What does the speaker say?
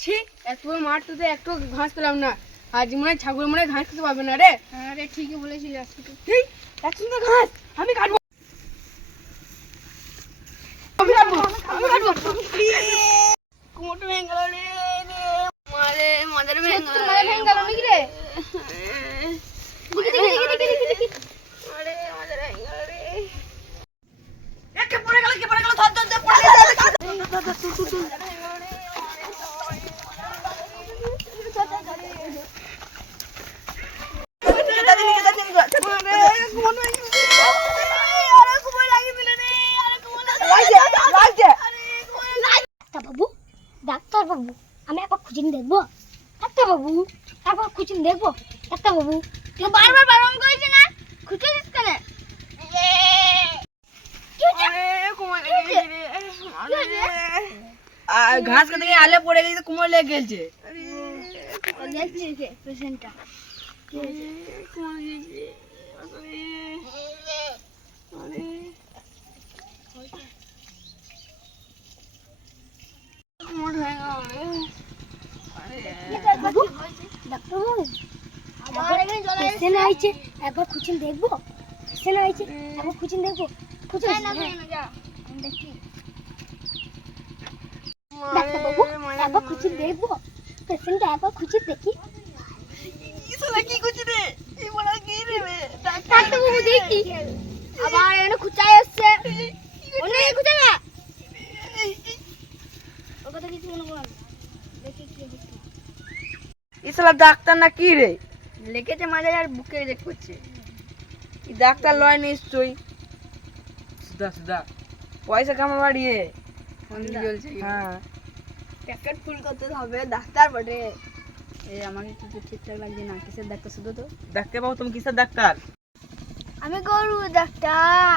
ছি, এত বড় মাঠ তো একটু ঘাস পেলাম না। আজ মনে হয় ছাগল মনে হয় ঘাস খেতে পারবে না রে। হ্যাঁ রে, ঠিকই বলেছিস আজকে। এই, এত সুন্দর ঘাস আমি কাটবো। আমি কাটবো, আমি কাটবো। কোমরটা ভেঙে গেল রে। মারে, মাদার ভেঙে গেল। মাথা ভেঙে গেল নাকি রে? দেখি। আরে, মাদার ভেঙে গেল রে। কে পড়ে গেল, ধর, পড়ে গেল। তুল। ডাক্তার বাবু, আমি একবার খুঁজে দেখবো। ডাক্তার বাবু, একবার খুঁজে দেখবো। ডাক্তার বাবু, তুই বারবার বারণ করেছিস না, খুঁজে দিস কেন? ঘাস কাটতে গিয়ে আলে পড়ে গেছে, কোমর লেগে গেছে। পেশেন্টটা একবার খুঁজে দেখবো। একবার খুঁজে দেখবো। ডাক্তারবাবু, একবার খুঁজে দেখবো। পেশেন্টটা একবার খুঁজে দেখি। ডাক্তারবাবু দেখি আবার এখানে খুঁচায় এসছে। অনেক খুঁজে না ও কথা কিছু মনে করো না। দেখি কি হচ্ছে। ইসলা ডাক্তার না কি রে, লেগেছে মাঝে আর বুকে দেখ করছে। এই ডাক্তার লয় নিশ্চয়ই। সুদা পয়সা কামা বাড়িয়ে চলছে। হ্যাঁ, প্যাকেট ফুল করতে হবে, ডাক্তার বটে। এই আমাকে কিছু ঠিকঠাক লাগছে না। কিসের ডাক্তার শুধু তো? ডাক্তার বাবু, তুমি কিসের ডাক্তার? আমি গরু ডাক্তার।